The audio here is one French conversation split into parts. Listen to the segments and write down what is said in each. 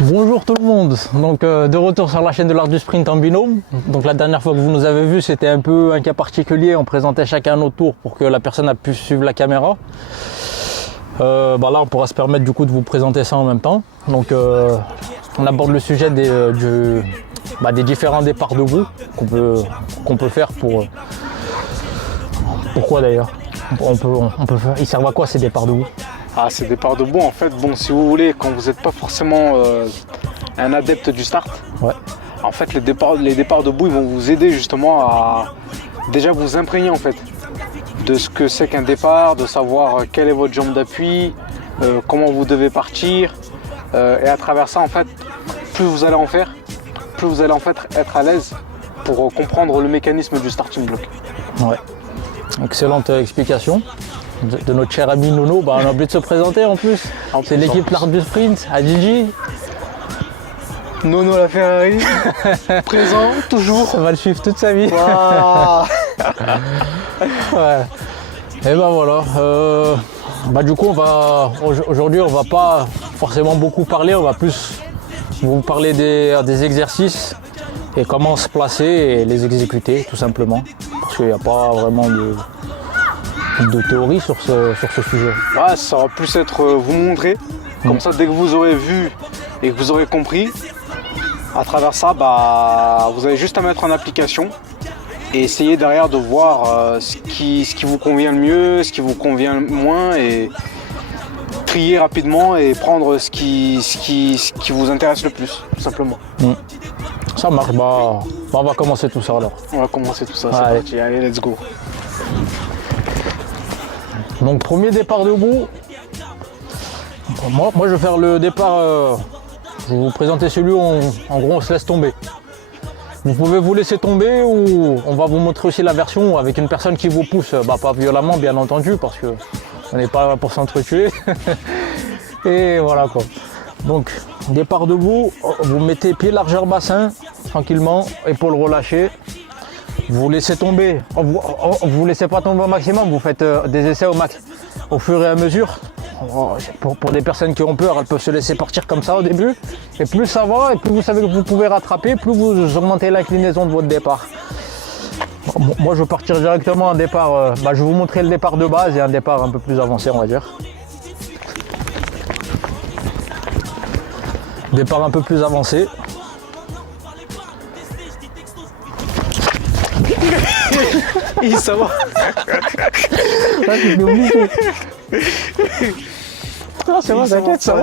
Bonjour tout le monde, donc de retour sur la chaîne de l'art du sprint en binôme. Donc la dernière fois que vous nous avez vu, c'était un peu un cas particulier, on présentait chacun notre tour pour que la personne a pu suivre la caméra. Là on pourra se permettre du coup de vous présenter ça en même temps. Donc on aborde le sujet des différents départs debout qu'on peut faire pour... Pourquoi d'ailleurs on peut faire... Ils servent à quoi ces départs debout? Ah, ces départs debout, en fait, bon, si vous voulez, quand vous n'êtes pas forcément un adepte du start, Ouais. en fait, les départs debout, ils vont vous aider justement à déjà vous imprégner, en fait, de ce que c'est qu'un départ, de savoir quelle est votre jambe d'appui, comment vous devez partir. Et à travers ça, en fait, plus vous allez en faire, plus vous allez en fait être à l'aise pour comprendre le mécanisme du starting block. Ouais. Excellente explication de notre cher ami Nono. On a oublié de se présenter en plus. C'est l'équipe l'art du sprint, Adjidji. Nono la Ferrari, présent, toujours. Ça va le suivre toute sa vie. Waouh. Ouais. Et voilà. Du coup, aujourd'hui, on va pas forcément beaucoup parler. On va plus vous parler des exercices et comment se placer et les exécuter, tout simplement. Parce qu'il n'y a pas vraiment de théorie sur ce sujet. Ouais, ça va plus être vous montrer. Comme ça, dès que vous aurez vu et que vous aurez compris, à travers ça, vous avez juste à mettre en application et essayer derrière de voir ce qui vous convient le mieux, ce qui vous convient le moins et trier rapidement et prendre ce qui vous intéresse le plus, tout simplement. Ça marche, on va commencer tout ça alors. On va commencer tout ça, Ouais, c'est parti, allez, let's go. Donc premier départ debout. Moi je vais faire le départ, je vais vous présenter celui où en gros on se laisse tomber. Vous pouvez vous laisser tomber ou on va vous montrer aussi la version avec une personne qui vous pousse, pas violemment bien entendu parce que on n'est pas là pour s'entretuer. Et voilà quoi. Donc départ debout, vous mettez pied largeur bassin, tranquillement, épaules relâchées. Vous laissez tomber, vous laissez pas tomber au maximum, vous faites des essais au max au fur et à mesure. Pour des personnes qui ont peur, elles peuvent se laisser partir comme ça au début. Et plus ça va, et plus vous savez que vous pouvez rattraper, plus vous augmentez l'inclinaison de votre départ. Moi je vais partir directement en départ, je vais vous montrer le départ de base et un départ un peu plus avancé on va dire. Départ un peu plus avancé. Ça va. Là, tu t'es obligé. Non, c'est bon, t'inquiète, ça va.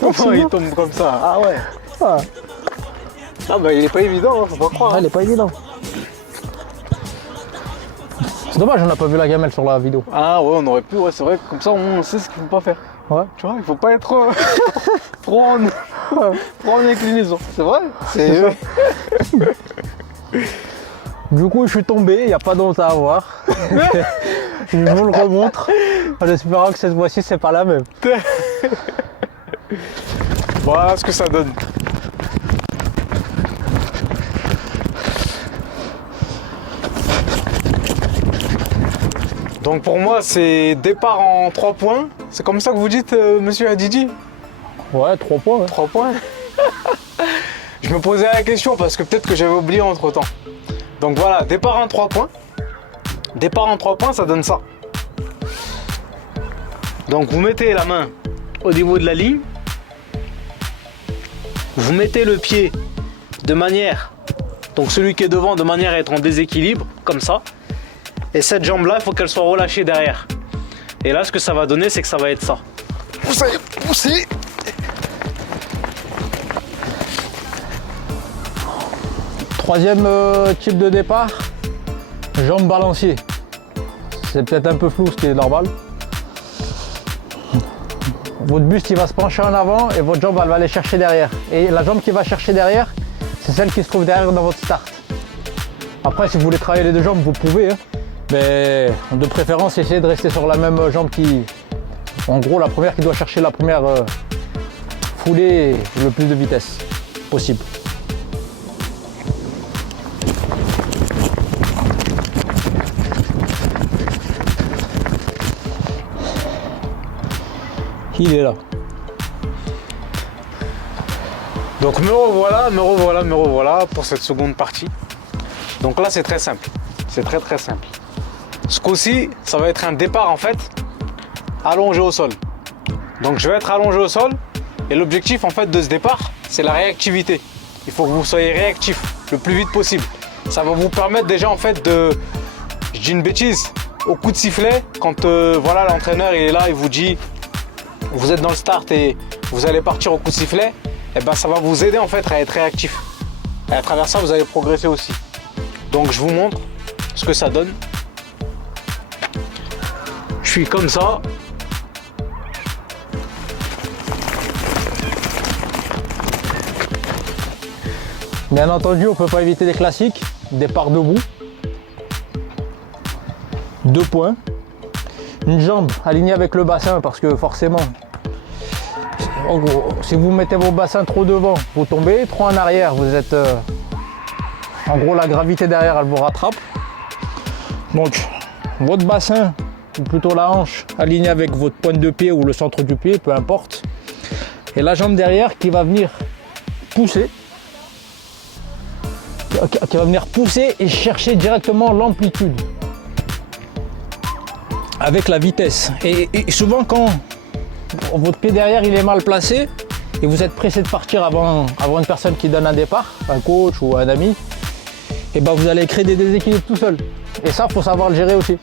Comment il tombe comme ça? Ah ouais. Ah. Il est pas évident, faut pas croire. Ah, il est pas évident. C'est dommage, on n'a pas vu la gamelle sur la vidéo. Ah ouais, on aurait pu, ouais, c'est vrai, comme ça on sait ce qu'il faut pas faire. Ouais. Tu vois, il faut pas être trop en inclinaison. C'est vrai. C'est ça. Du coup, je suis tombé, il n'y a pas d'honte à avoir. Je vous le remontre en espérant que cette fois-ci, c'est pas la même. Voilà ce que ça donne. Donc pour moi, c'est départ en 3 points. C'est comme ça que vous dites, monsieur Adjidji? Ouais, 3 points. Ouais. 3 points. Je me posais la question parce que peut-être que j'avais oublié entre temps. Donc voilà, départ en 3 points. Départ en 3 points, ça donne ça. Donc vous mettez la main au niveau de la ligne. Vous mettez le pied de manière, donc celui qui est devant de manière à être en déséquilibre, comme ça. Et cette jambe-là, il faut qu'elle soit relâchée derrière. Et là, ce que ça va donner, c'est que ça va être ça. Vous allez pousser. Troisième type de départ, jambes balancier. C'est peut-être un peu flou, ce qui est normal. Votre buste il va se pencher en avant et votre jambe elle va aller chercher derrière. Et la jambe qui va chercher derrière, c'est celle qui se trouve derrière dans votre start. Après, si vous voulez travailler les deux jambes, vous pouvez. Mais de préférence, essayez de rester sur la même jambe qui... En gros, la première qui doit chercher la première foulée le plus de vitesse possible. Il est là. Donc me revoilà pour cette seconde partie. Donc là c'est très simple, c'est très simple. Ce coup-ci, ça va être un départ en fait allongé au sol. Donc je vais être allongé au sol et l'objectif en fait de ce départ, c'est la réactivité. Il faut que vous soyez réactif le plus vite possible. Ça va vous permettre déjà en fait de, je dis une bêtise, au coup de sifflet, quand voilà l'entraîneur il est là, il vous dit vous êtes dans le start et vous allez partir au coup de sifflet, et ben ça va vous aider en fait à être réactif. Et à travers ça vous allez progresser aussi. Donc je vous montre ce que ça donne. Je suis comme ça. Bien entendu, on ne peut pas éviter les classiques. Départ debout. 2 points. Une jambe alignée avec le bassin parce que forcément, en gros, si vous mettez vos bassins trop devant, vous tombez. Trop en arrière, vous êtes... en gros, la gravité derrière, elle vous rattrape. Donc, votre bassin, ou plutôt la hanche, alignée avec votre pointe de pied ou le centre du pied, peu importe. Et la jambe derrière qui va venir pousser. Qui va venir pousser et chercher directement l'amplitude avec la vitesse. Et souvent quand votre pied derrière il est mal placé et vous êtes pressé de partir avant une personne qui donne un départ, un coach ou un ami, et ben vous allez créer des déséquilibres tout seul. Et ça, il faut savoir le gérer aussi.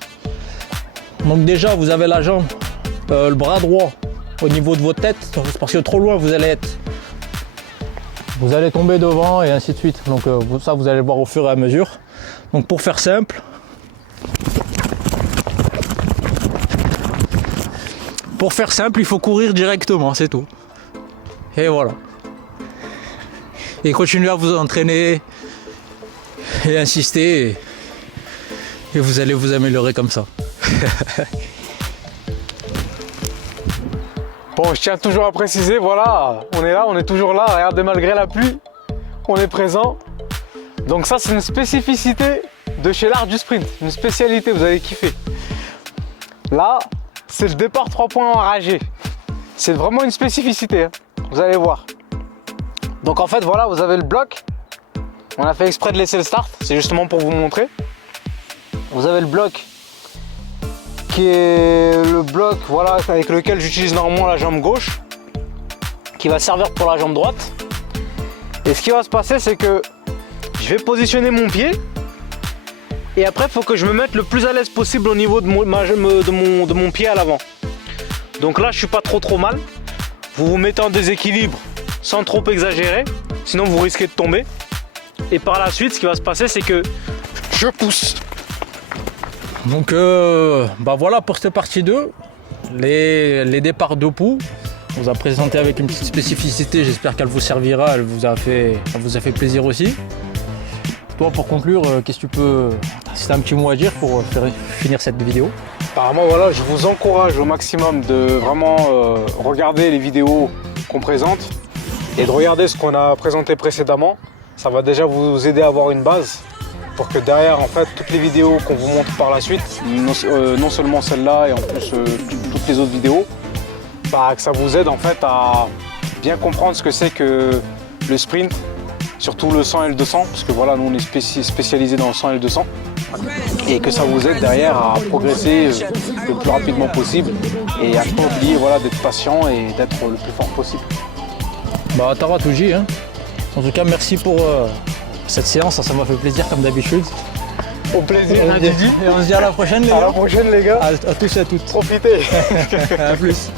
Donc déjà, vous avez la jambe, le bras droit au niveau de votre tête, parce que trop loin vous allez tomber devant et ainsi de suite. Donc ça, vous allez le voir au fur et à mesure. Donc pour faire simple, il faut courir directement, c'est tout. Et voilà. Et continuez à vous entraîner et insister et vous allez vous améliorer comme ça. Bon, je tiens toujours à préciser, voilà, on est là, on est toujours là, regardez, malgré la pluie, on est présent. Donc ça, c'est une spécificité de chez l'art du sprint, une spécialité, vous allez kiffer. Là, c'est le départ 3 points enragé. C'est vraiment une spécificité, hein. Vous allez voir. Donc en fait, voilà, vous avez le bloc. On a fait exprès de laisser le start, c'est justement pour vous montrer. Vous avez le bloc qui est le bloc, voilà, avec lequel j'utilise normalement la jambe gauche, qui va servir pour la jambe droite. Et ce qui va se passer, c'est que je vais positionner mon pied et après il faut que je me mette le plus à l'aise possible au niveau de mon pied à l'avant. Donc là je suis pas trop mal. Vous vous mettez en déséquilibre sans trop exagérer, sinon vous risquez de tomber. Et par la suite, ce qui va se passer, c'est que je pousse. Donc voilà pour cette partie 2, les départs debout. On vous a présenté avec une petite spécificité, j'espère qu'elle vous servira, elle vous a fait plaisir aussi. Toi, pour conclure, qu'est-ce que tu peux, si tu as un petit mot à dire pour finir cette vidéo? Apparemment, voilà, je vous encourage au maximum de vraiment regarder les vidéos qu'on présente et de regarder ce qu'on a présenté précédemment. Ça va déjà vous aider à avoir une base pour que derrière, en fait, toutes les vidéos qu'on vous montre par la suite, non seulement celle-là et en plus toutes les autres vidéos, bah, que ça vous aide en fait à bien comprendre ce que c'est que le sprint, surtout le 100 et le 200, parce que voilà, nous on est spécialisé dans le 100 et le 200, et que ça vous aide derrière à progresser le plus rapidement possible et à ne pas oublier, voilà, d'être patient et d'être le plus fort possible. Bah t'auras tout dit, hein. En tout cas, merci pour cette séance, ça m'a fait plaisir comme d'habitude. Au plaisir, et on se dit à la prochaine les gars. À la prochaine les gars. À tous et à toutes. Profitez. À plus.